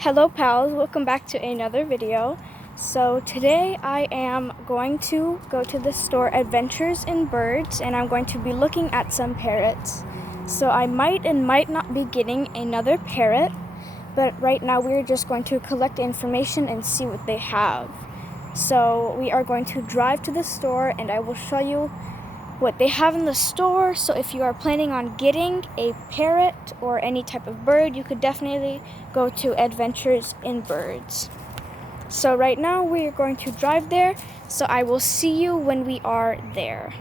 Hello pals, welcome back to another video. So today I am going to go to the store Adventures in Birds and I'm going to be looking at some parrots. So I might and might not be getting another parrot, but right now we're just going to collect information and see what they have. So we are going to drive to the store and I will show you what they have in the store. So if you are planning on getting a parrot or any type of bird, you could definitely go to Adventures in Birds. So right now we are going to drive there, so I will see you when we are there.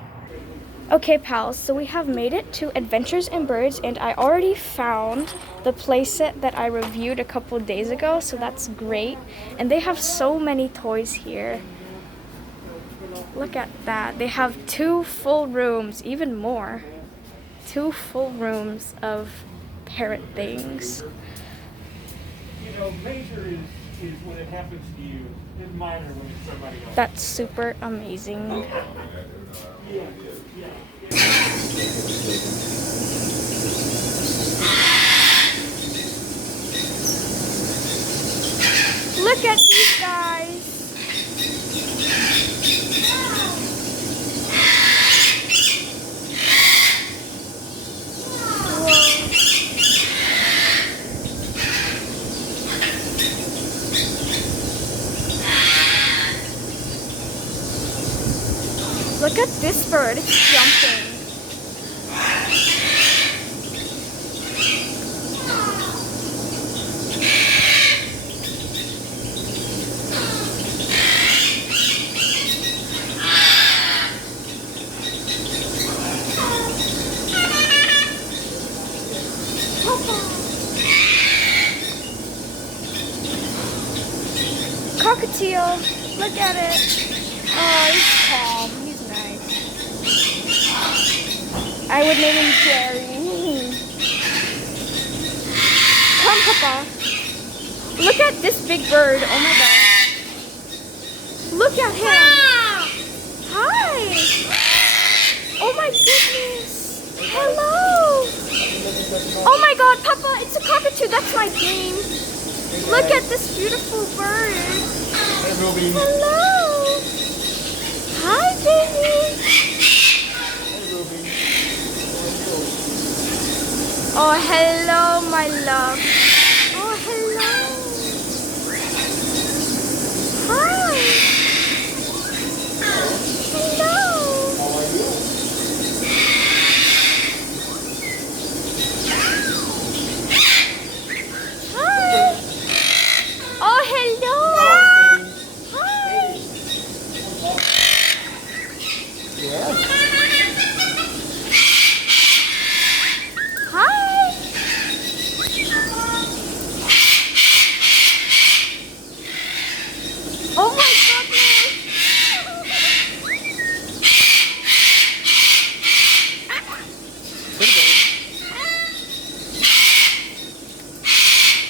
Okay pals, so we have made it to Adventures in Birds and I already found the playset that I reviewed a couple days ago, so that's great. And they have so many toys here. Look at that. They have 2 full rooms, even more. 2 full rooms of parrot things. You know, major is when it happens to you, and minor when it's somebody else. That's super amazing. Look at these guys. Look at this bird, it's jumping. Cockatiel, look at it. Oh, he's calm. He's nice. I would name him Jerry. Come, Papa. Look at this big bird. Oh my god. Look at him. Hi. Oh my goodness. Hello. Oh my god, Papa, it's a cockatoo. That's my dream. Look at this beautiful bird. Hello. Hi, baby. Oh, hello, my love. Oh, hello. Hi. Hello. How are you? Hi. Oh, hello. Hi. Yeah. Hi. Oh my goodness.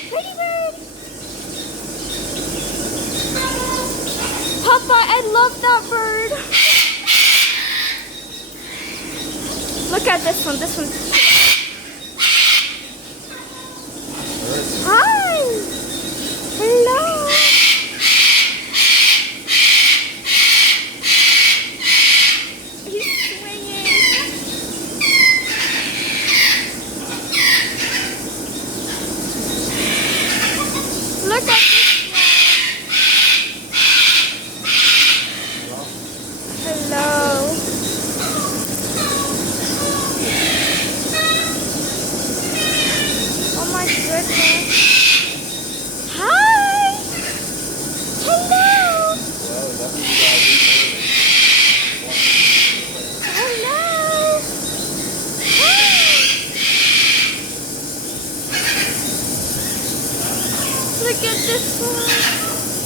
Pretty bird. Papa, I love that bird. Look at this one. This one's cute. Hi. Hello. He's swinging. Look at this one. Hello. Oh my goodness. Hi. Hello. Hello. Hi. Look at this one.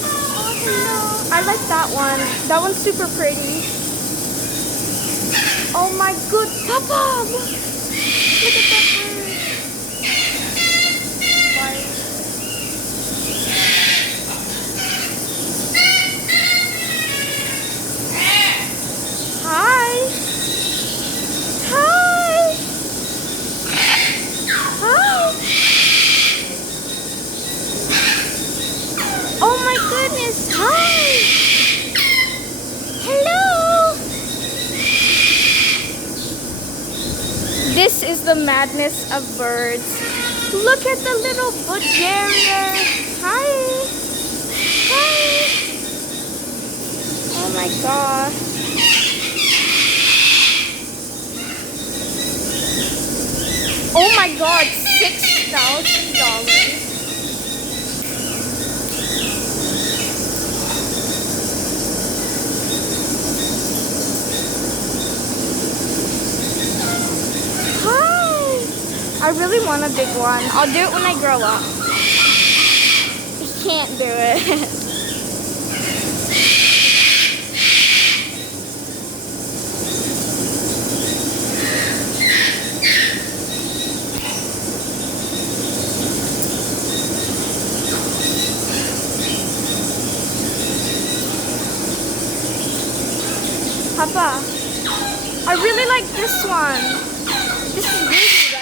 Oh, hello. I like that one. That one's super pretty. Oh my good Papa. Look at that bird. Hi. Hi. Hi. goodness. Hi. Hello. This is the madness of birds. Look at the little budgerrier. Hi. Hi. Oh my god. Oh my god, $6,000. I really want a big one. I'll do it when I grow up. I can't do it. Papa, I really like this one. This is really right.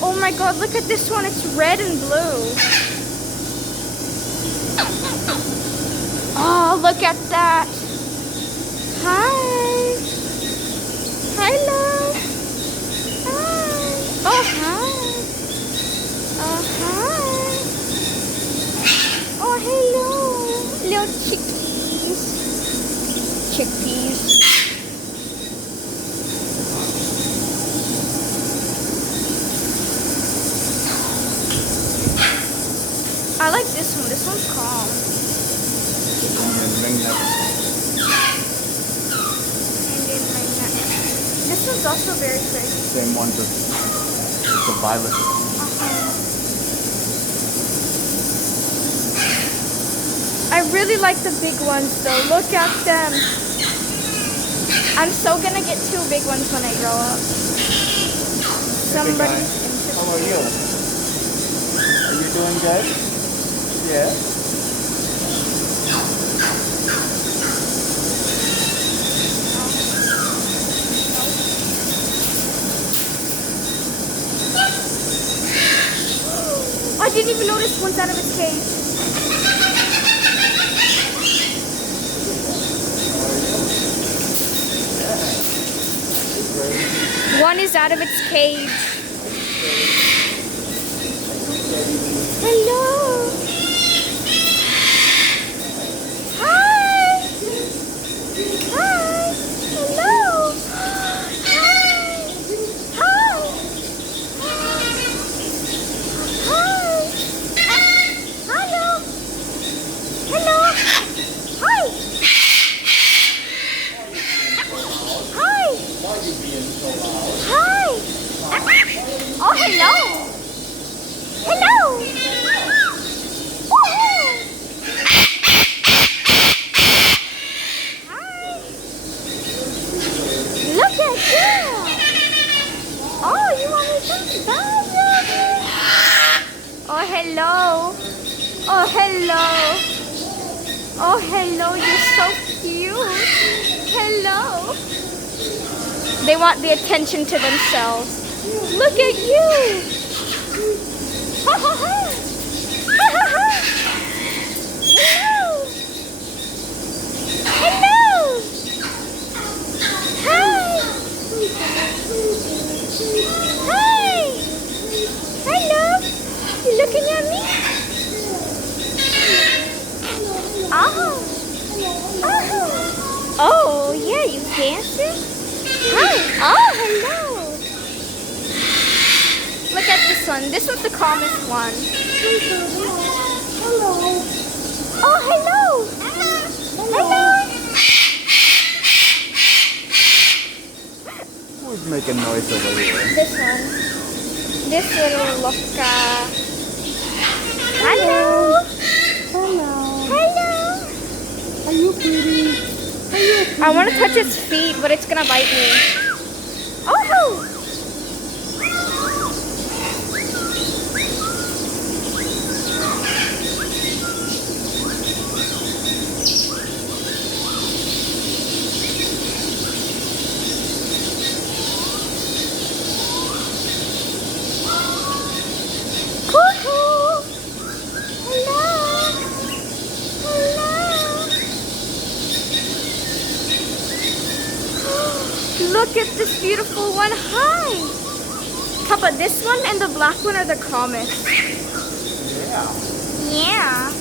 Oh my god, look at this one. It's red and blue. Oh, look at that. Hi. Hi, love. Hi. Oh, hi. Oh, hi. Oh, hello. Little chickies. Chickpeas. I like this one. This one's calm. This one's also very pretty. Same one, just the violet. I really like the big ones though. Look at them. I'm so gonna get 2 big ones when I grow up. Somebody's interested. How are you? Are you doing good? Yeah. I didn't even notice one's out of its cage. One is out of its cage. Hello. Hi. Hi. Hello. Hi. Hi. Hi. Hello. Hello. Hi. Hi. Why are you being so loud? Hi. Oh, hello. Hello. Woohoo. Hi. Look at you. Oh, you want me to bye, baby? Oh, hello. Oh, hello. Oh, hello. You're so cute. Hello. They want the attention to themselves. Look at you. Ha ha ha. Ha ha ha. Hello. Hello. Hi. Hi. Hello. You looking at me? Oh. Oh. Oh, yeah, you dancing? Hi. Oh, hello. Look at this one. This one's the calmest one. Hello. Oh, hello. Hello. making noise over here. This one. This little loca. Hello. Hello. Hello. Are you pretty? Are you pretty? I want to touch its feet, but it's gonna bite me. Oh! Look at this beautiful one. Hi. Papa, this one and the black one are the calmest. Yeah. Yeah.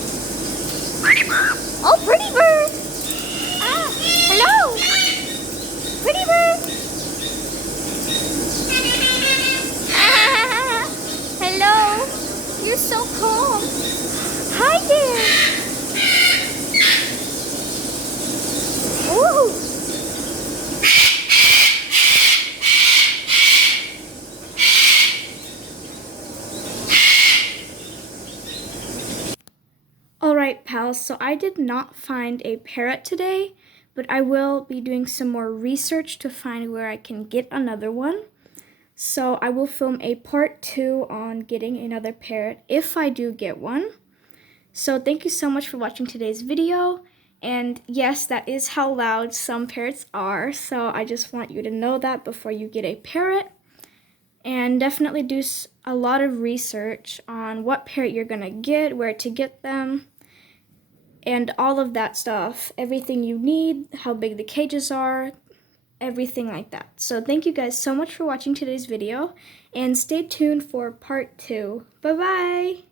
Pretty bird. Oh, pretty bird. Ah, hello. Pretty bird. Ah, hello. You're so calm. Hi there. Ooh. Alright pals, so I did not find a parrot today, but I will be doing some more research to find where I can get another one. So I will film a part 2 on getting another parrot if I do get one. So thank you so much for watching today's video. And yes, that is how loud some parrots are, so I just want you to know that before you get a parrot. And definitely do a lot of research on what parrot you're gonna get, where to get them, and all of that stuff. Everything you need, how big the cages are, everything like that. So thank you guys so much for watching today's video, and stay tuned for part 2. Bye-bye!